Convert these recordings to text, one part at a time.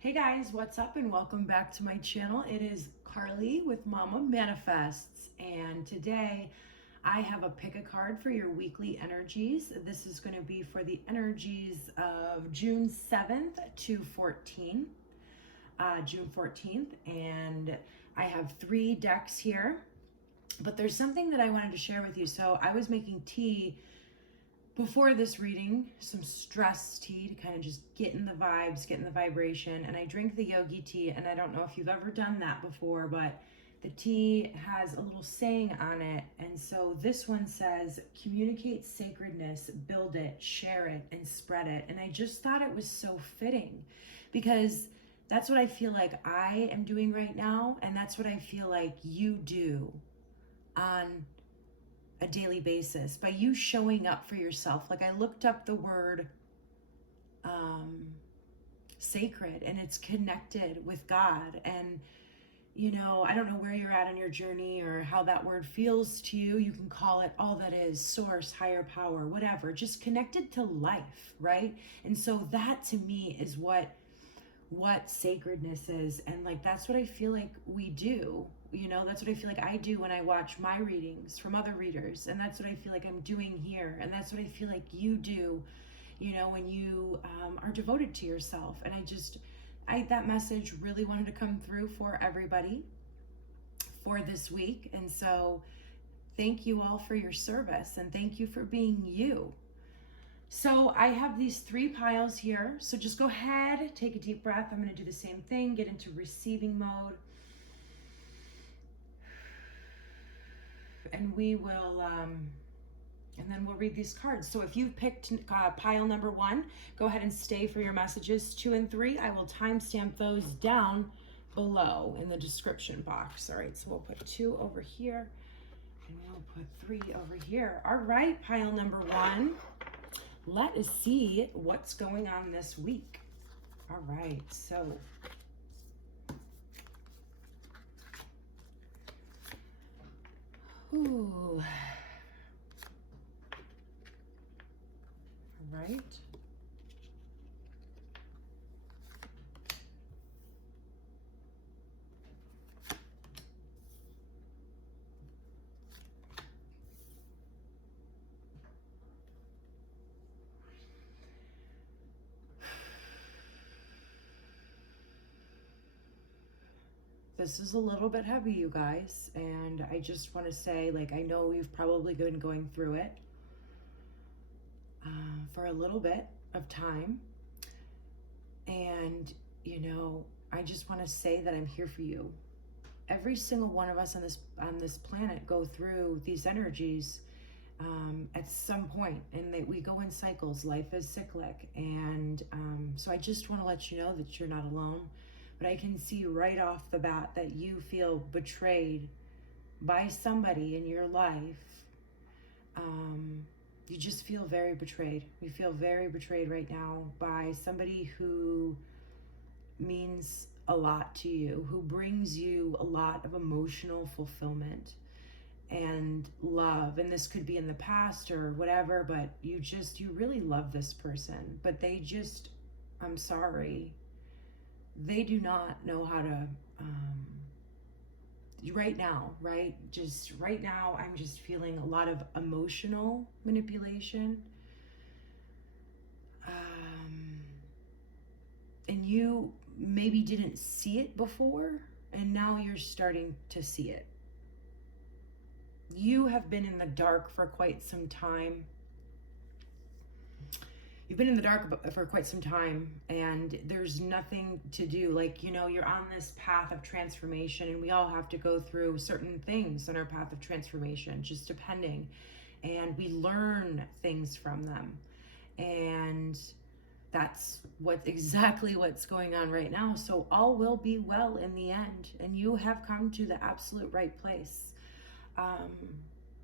Hey guys, what's up and welcome back to my channel. It is Carly with Mama Manifests, and today I have a pick a card for your weekly energies. This is going to be for the energies of June 7th to June 14th, and I have 3 decks here, but there's something that I wanted to share with you. So I was making tea before this reading, some stress tea to kind of just get in the vibes, get in the vibration. And I drink the yogi tea, and I don't know if you've ever done that before, but the tea has a little saying on it. And so this one says, communicate sacredness, build it, share it, and spread it. And I just thought it was so fitting because that's what I feel like I am doing right now. And that's what I feel like you do on a daily basis by you showing up for yourself. Like I looked up the word sacred, and it's connected with God. And you know, I don't know where you're at in your journey or how that word feels to you. You can call it all that is, source, higher power, whatever, just connected to life, right? And so that to me is what sacredness is. And like that's what I feel like we do. You know, that's what I feel like I do when I watch my readings from other readers, and that's what I feel like I'm doing here, and that's what I feel like you do, you know, when you are devoted to yourself. And that message really wanted to come through for everybody for this week. And so thank you all for your service, and thank you for being you. So I have these 3 piles here. So just go ahead, take a deep breath. I'm going to do the same thing, get into receiving mode. And we will, and then we'll read these cards. So if you've picked pile number 1, go ahead and stay for your messages 2 and 3. I will timestamp those down below in the description box. All right, so we'll put 2 over here, and we'll put 3 over here. All right, pile number 1. Let us see what's going on this week. All right, so ooh. All right. This is a little bit heavy, you guys, and I just want to say, like, I know you've probably been going through it for a little bit of time, and you know, I just want to say that I'm here for you. Every single one of us on this planet go through these energies at some point, and that we go in cycles. Life is cyclic, and so I just want to let you know that you're not alone. But I can see right off the bat that you feel betrayed by somebody in your life. You just feel very betrayed. You feel very betrayed right now by somebody who means a lot to you, who brings you a lot of emotional fulfillment and love. And this could be in the past or whatever, but you really love this person, but I'm sorry, they do not know how to, right now, right? Just right now, I'm just feeling a lot of emotional manipulation. And you maybe didn't see it before, and now you're starting to see it. You have been in the dark for quite some time. You've been in the dark for quite some time, and there's nothing to do. Like, you know, you're on this path of transformation, and we all have to go through certain things on our path of transformation, just depending. And we learn things from them. And that's exactly what's going on right now. So all will be well in the end, and you have come to the absolute right place.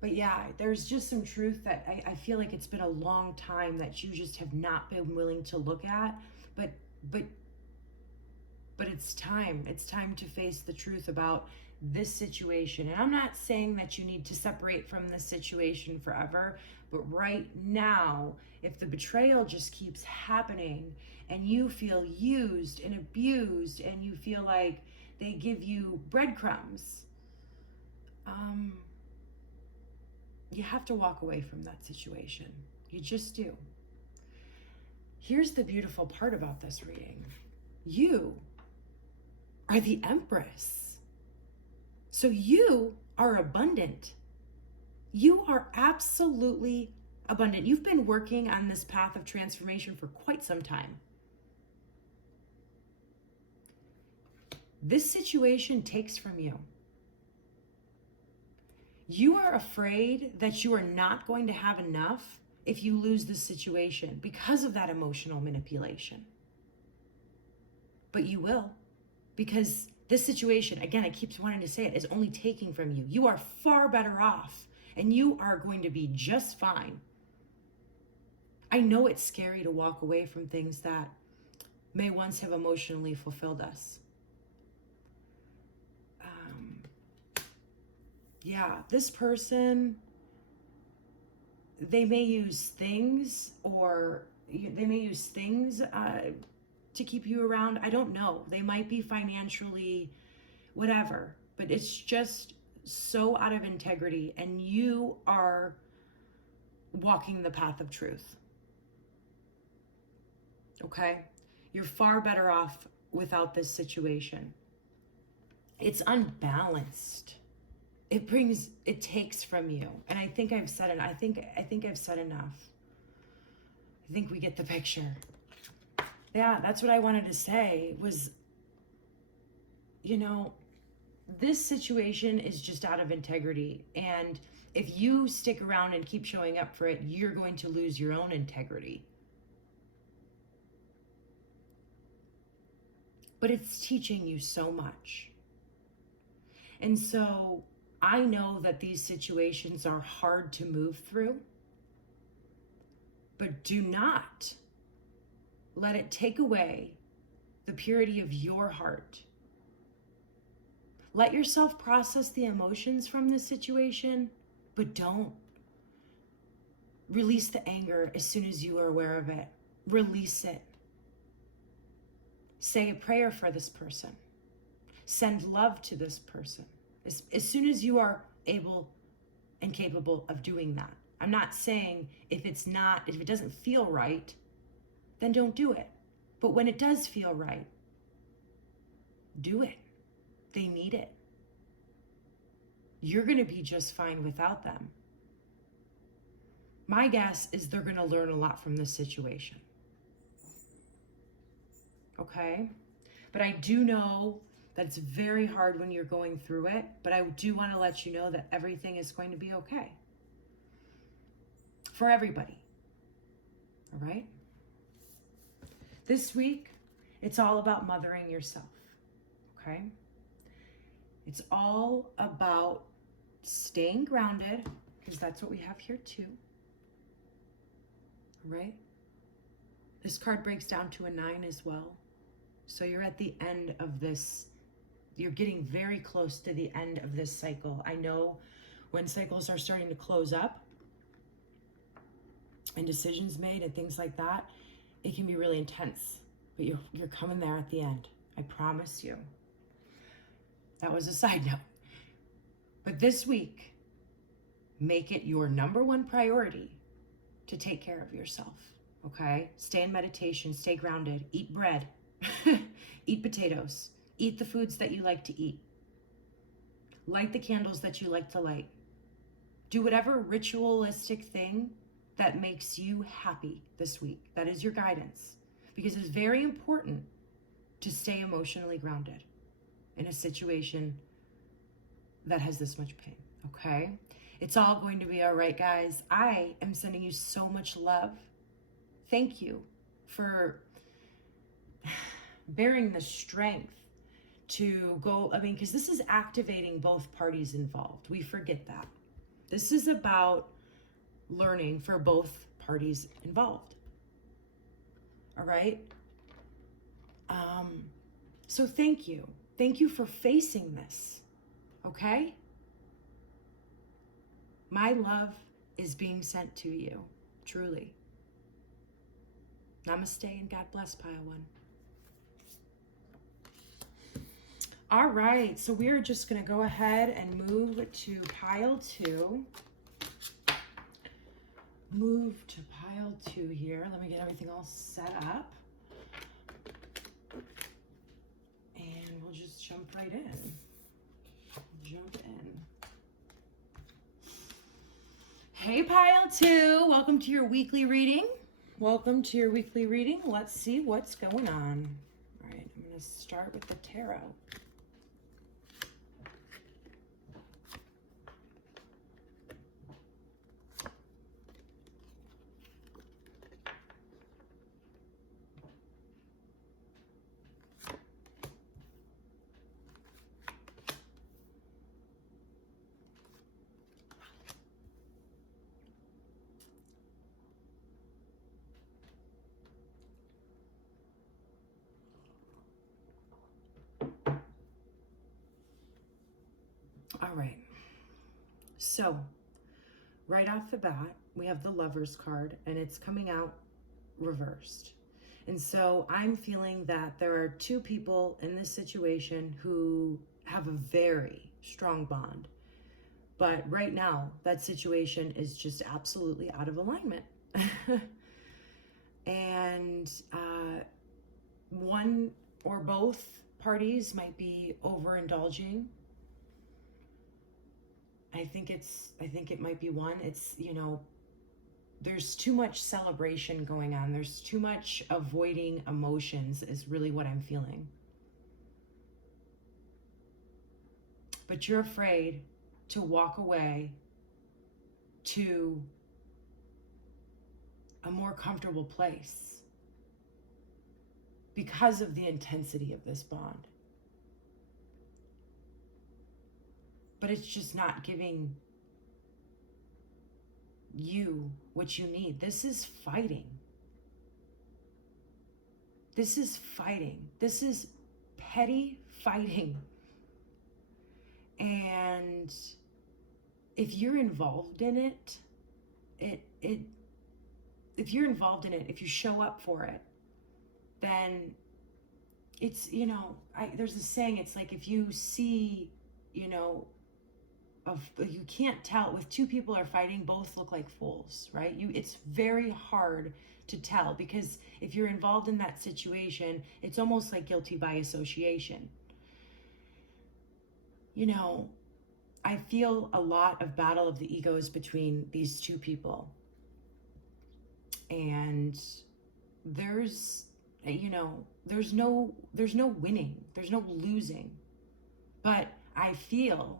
But yeah, there's just some truth that I feel like it's been a long time that you just have not been willing to look at, but it's time. It's time to face the truth about this situation. And I'm not saying that you need to separate from this situation forever, but right now, if the betrayal just keeps happening and you feel used and abused and you feel like they give you breadcrumbs, you have to walk away from that situation. You just do. Here's the beautiful part about this reading. You are the Empress. So you are abundant. You are absolutely abundant. You've been working on this path of transformation for quite some time. This situation takes from you. You are afraid that you are not going to have enough if you lose this situation because of that emotional manipulation. But you will, because this situation, again, I keep wanting to say it, is only taking from you. You are far better off, and you are going to be just fine. I know it's scary to walk away from things that may once have emotionally fulfilled us. This person, they may use things to keep you around. I don't know. They might be financially whatever, but it's just so out of integrity, and you are walking the path of truth. Okay? You're far better off without this situation. It's unbalanced. It takes from you. And I think I've said it. I think I've said enough. I think we get the picture. Yeah, that's what I wanted to say was, this situation is just out of integrity. And if you stick around and keep showing up for it, you're going to lose your own integrity. But it's teaching you so much. And so I know that these situations are hard to move through, but do not let it take away the purity of your heart. Let yourself process the emotions from this situation, but don't release the anger as soon as you are aware of it. Release it. Say a prayer for this person. Send love to this person. As soon as you are able and capable of doing that. I'm not saying if it doesn't feel right, then don't do it. But when it does feel right, do it. They need it. You're going to be just fine without them. My guess is they're going to learn a lot from this situation. Okay? But I do know that it's very hard when you're going through it, but I do want to let you know that everything is going to be okay. For everybody. All right? This week, it's all about mothering yourself. Okay? It's all about staying grounded, because that's what we have here too. All right? This card breaks down to a 9 as well. So you're at the end of this. You're getting very close to the end of this cycle. I know when cycles are starting to close up and decisions made and things like that, it can be really intense. But you're coming there at the end. I promise you. That was a side note. But this week, make it your number one priority to take care of yourself. Okay? Stay in meditation. Stay grounded. Eat bread. Eat potatoes. Eat the foods that you like to eat. Light the candles that you like to light. Do whatever ritualistic thing that makes you happy this week. That is your guidance. Because it's very important to stay emotionally grounded in a situation that has this much pain. Okay? It's all going to be all right, guys. I am sending you so much love. Thank you for bearing the strength to go, because this is activating both parties involved. We forget that. This is about learning for both parties involved. All right? So thank you. Thank you for facing this. Okay? My love is being sent to you, truly. Namaste and God bless, pile one. All right, so we're just going to go ahead and move to pile two. Move to pile two here. Let me get everything all set up. And we'll just jump right in. Jump in. Hey, pile two. Welcome to your weekly reading. Welcome to your weekly reading. Let's see what's going on. All right, I'm going to start with the tarot. All right, so right off the bat, we have the Lover's card, and it's coming out reversed. And so I'm feeling that there are two people in this situation who have a very strong bond. But right now, that situation is just absolutely out of alignment. And one or both parties might be overindulging. I think it might be one. It's, there's too much celebration going on. There's too much avoiding emotions is really what I'm feeling. But you're afraid to walk away to a more comfortable place because of the intensity of this bond. But it's just not giving you what you need. This is fighting. This is fighting. This is petty fighting. And if you're involved in it, if you're involved in it, if you show up for it, then it's, there's a saying, it's like if you see, you can't tell, if two people are fighting, both look like fools, right? It's very hard to tell, because if you're involved in that situation, it's almost like guilty by association. I feel a lot of battle of the egos between these two people. And there's no winning, there's no losing. But I feel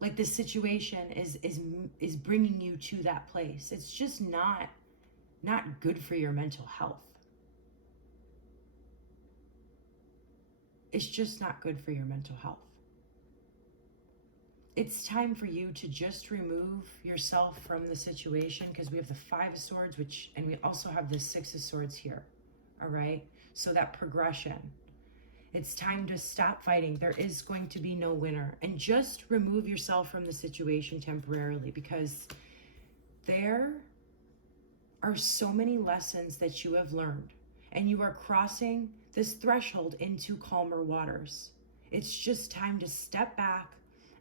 like this situation is bringing you to that place. It's just not good for your mental health. It's just not good for your mental health. It's time for you to just remove yourself from the situation, because we have the Five of Swords, and we also have the Six of Swords here. All right? So that progression. It's time to stop fighting. There is going to be no winner. And just remove yourself from the situation temporarily, because there are so many lessons that you have learned, and you are crossing this threshold into calmer waters. It's just time to step back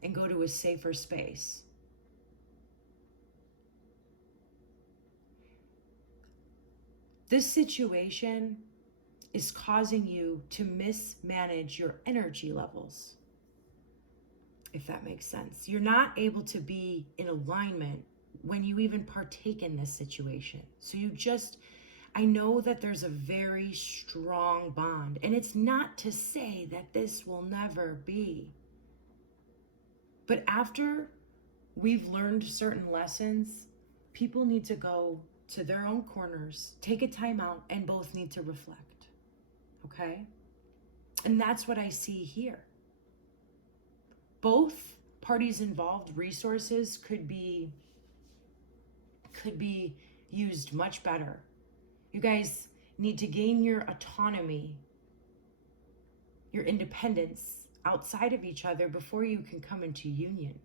and go to a safer space. This situation is causing you to mismanage your energy levels, if that makes sense. You're not able to be in alignment when you even partake in this situation. So I know that there's a very strong bond, and it's not to say that this will never be. But after we've learned certain lessons, people need to go to their own corners, take a time out, and both need to reflect. Okay? And that's what I see here. Both parties involved, resources could be used much better. You guys need to gain your autonomy, your independence outside of each other before you can come into union.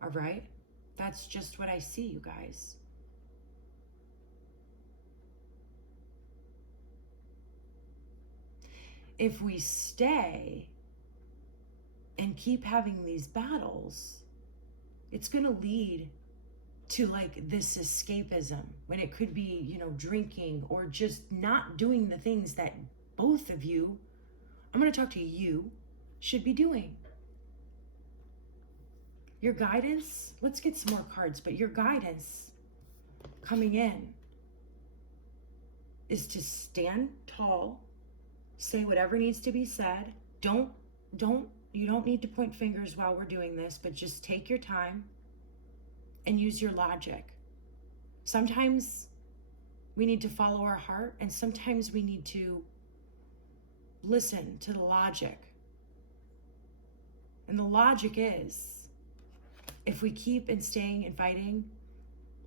All right? That's just what I see, you guys. If we stay and keep having these battles, it's going to lead to like this escapism, when it could be, you know, drinking or just not doing the things that both of you, I'm going to talk to you, should be doing. Your guidance, let's get some more cards, but your guidance coming in is to stand tall, say whatever needs to be said. You don't need to point fingers while we're doing this, but just take your time and use your logic. Sometimes we need to follow our heart, and sometimes we need to listen to the logic. And the logic is, if we keep and staying and fighting,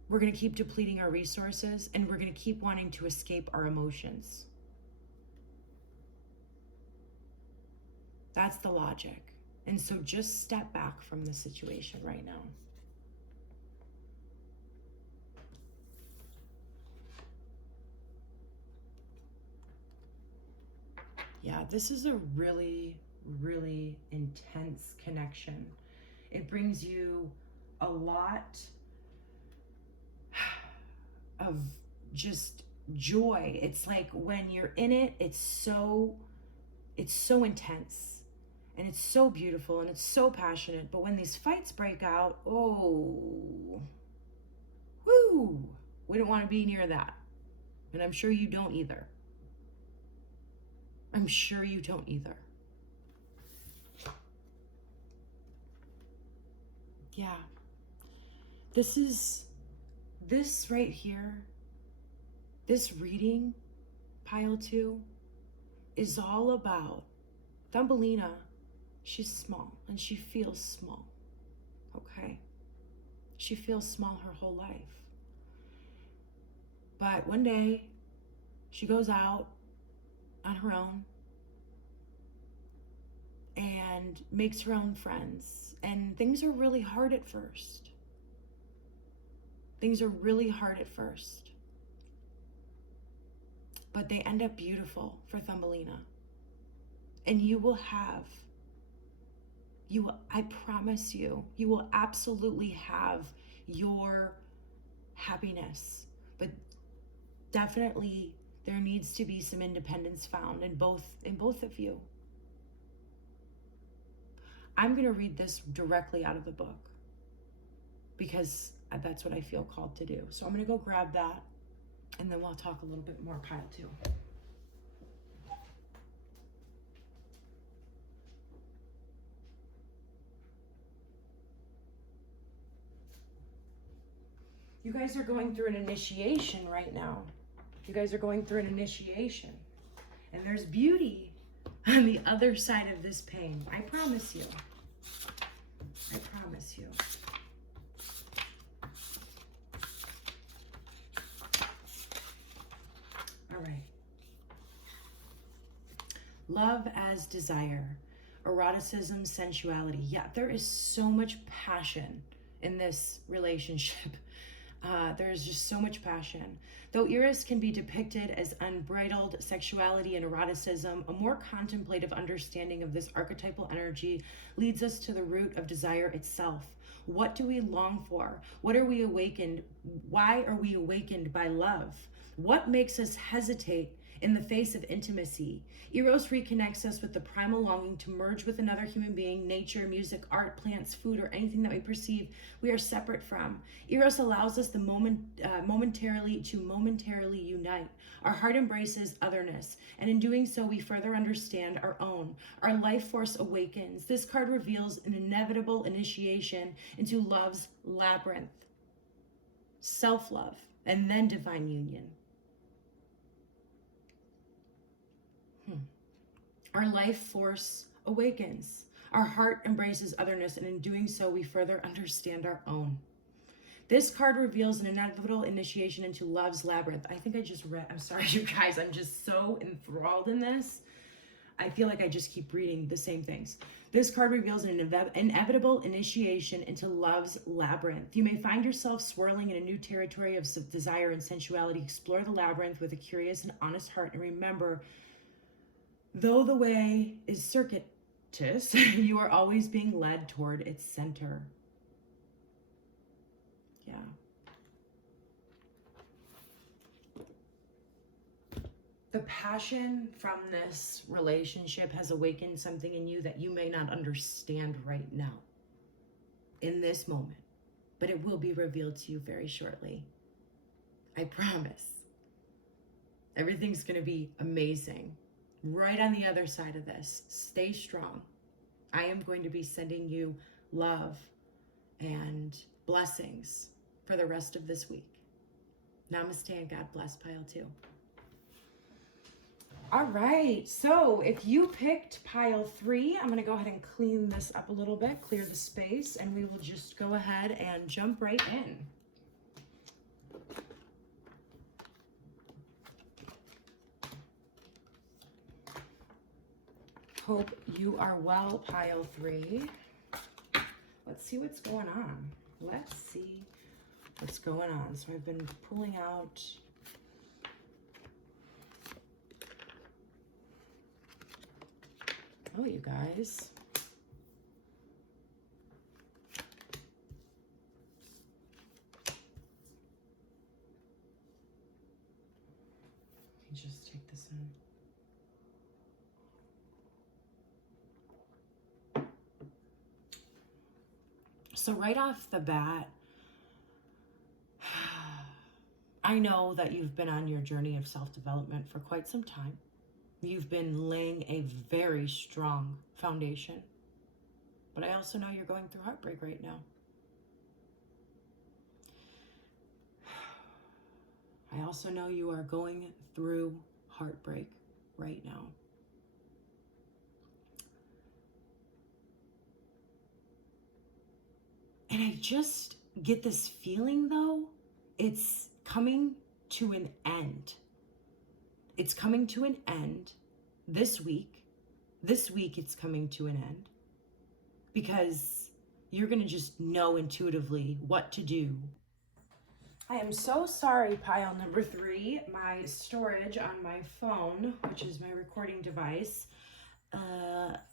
we're going to keep depleting our resources, and we're going to keep wanting to escape our emotions. That's the logic. And so just step back from the situation right now. Yeah, this is a really, really intense connection. It brings you a lot of just joy. It's like when you're in it, it's so intense. And it's so beautiful and it's so passionate. But when these fights break out, oh, whoo, we don't want to be near that. And I'm sure you don't either. I'm sure you don't either. Yeah. This right here, this reading, pile 2, is all about Thumbelina. She's small and she feels small, okay? She feels small her whole life. But one day, she goes out on her own and makes her own friends. And things are really hard at first. Things are really hard at first. But they end up beautiful for Thumbelina. And I promise you, you will absolutely have your happiness. But definitely there needs to be some independence found in both of you. I'm going to read this directly out of the book because that's what I feel called to do. So I'm going to go grab that, and then we'll talk a little bit more, pile 2. You guys are going through an initiation right now. You guys are going through an initiation. And there's beauty on the other side of this pain. I promise you. I promise you. All right. Love as desire. Eroticism, sensuality. Yeah, there is so much passion in this relationship. There's just so much passion. Though Eros can be depicted as unbridled sexuality and eroticism, a more contemplative understanding of this archetypal energy leads us to the root of desire itself. What do we long for? What are we awakened? Why are we awakened by love? What makes us hesitate in the face of intimacy? Eros reconnects us with the primal longing to merge with another human being, nature, music, art, plants, food, or anything that we perceive we are separate from. Eros allows us momentarily unite. Our heart embraces otherness, and in doing so, we further understand our own. Our life force awakens. This card reveals an inevitable initiation into love's labyrinth, self-love, and then divine union. Our life force awakens. Our heart embraces otherness, and in doing so, we further understand our own. This card reveals an inevitable initiation into love's labyrinth. I think I just read, I'm sorry, you guys, I'm just so enthralled in this. I feel like I just keep reading the same things. This card reveals an inevitable initiation into love's labyrinth. You may find yourself swirling in a new territory of desire and sensuality. Explore the labyrinth with a curious and honest heart. And remember, though the way is circuitous, you are always being led toward its center. Yeah. The passion from this relationship has awakened something in you that you may not understand right now, in this moment, but it will be revealed to you very shortly. I promise. Everything's going to be amazing. Right on the other side of this, stay strong. I am going to be sending you love and blessings for the rest of this week. Namaste and God bless, pile 2. All right, so if you picked pile 3, I'm gonna go ahead and clean this up a little bit, clear the space, and we will just go ahead and jump right in. Hope you are well, pile 3. Let's see what's going on. Let's see what's going on. So I've been pulling out oh, you guys. Let me just take this in. So right off the bat, I know that you've been on your journey of self-development for quite some time. You've been laying a very strong foundation. But I also know you're going through heartbreak right now. I also know you are going through heartbreak right now. And I just get this feeling, though, it's coming to an end. It's coming to an end this week. This week it's coming to an end because you're going to just know intuitively what to do. I am so sorry, pile number 3. My storage on my phone, which is my recording device,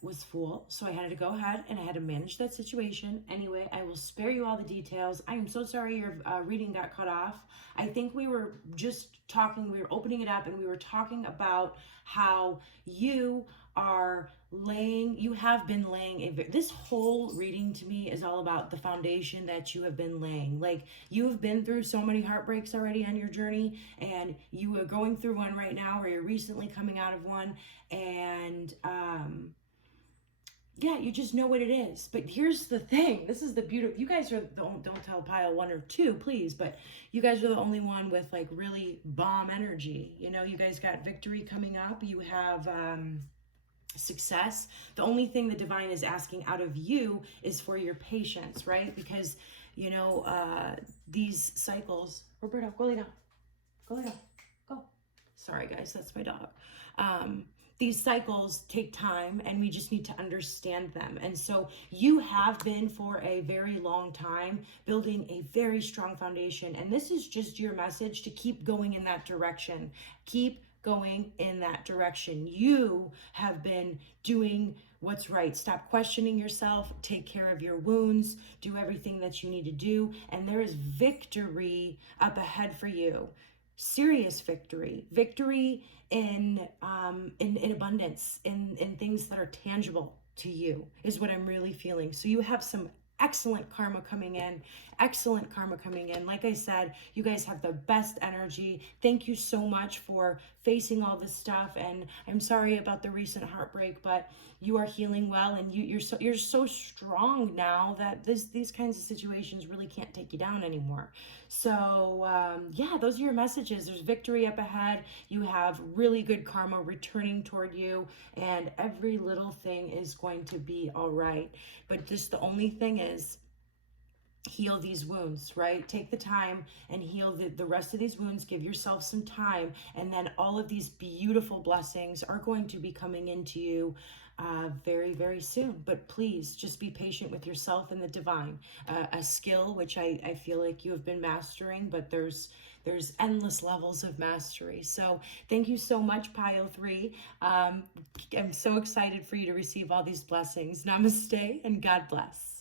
was full. So I had to go ahead and I had to manage that situation. Anyway, I will spare you all the details. I am so sorry your reading got cut off. I think we were just talking, we were opening it up and we were talking about how you have been laying this whole reading to me is all about the foundation that you have been laying. Like, you have been through so many heartbreaks already on your journey, and you are going through one right now, or you're recently coming out of one, and yeah, you just know what it is. But here's the thing, this is the beauty. You guys are don't tell pile 1 or 2, please, but you guys are the only one with like really bomb energy. You know, you guys got victory coming up. You have success. The only thing the divine is asking out of you is for your patience, right? Because, you know, these cycles. Roberto, go lay down. Go lay down. Go. Sorry, guys, that's my dog. These cycles take time, and we just need to understand them. And so you have been for a very long time building a very strong foundation. And this is just your message to keep going in that direction. Keep going in that direction. You have been doing what's right. Stop questioning yourself. Take care of your wounds. Do everything that you need to do. And there is victory up ahead for you. Serious victory. Victory in abundance, in things that are tangible to you is what I'm really feeling. So you have some excellent karma coming in. Excellent karma coming in. Like I said, you guys have the best energy. Thank you so much for facing all this stuff. And I'm sorry about the recent heartbreak, but you are healing well, and you're so strong now that these kinds of situations really can't take you down anymore. So yeah, those are your messages. There's victory up ahead. You have really good karma returning toward you, and every little thing is going to be all right. But just the only thing is, heal these wounds, right? Take the time and heal the rest of these wounds. Give yourself some time, and then all of these beautiful blessings are going to be coming into you very, very soon. But please just be patient with yourself and the divine. A skill which I feel like you have been mastering, but there's endless levels of mastery. So thank you so much, Pile 3. I'm so excited for you to receive all these blessings. Namaste and God bless.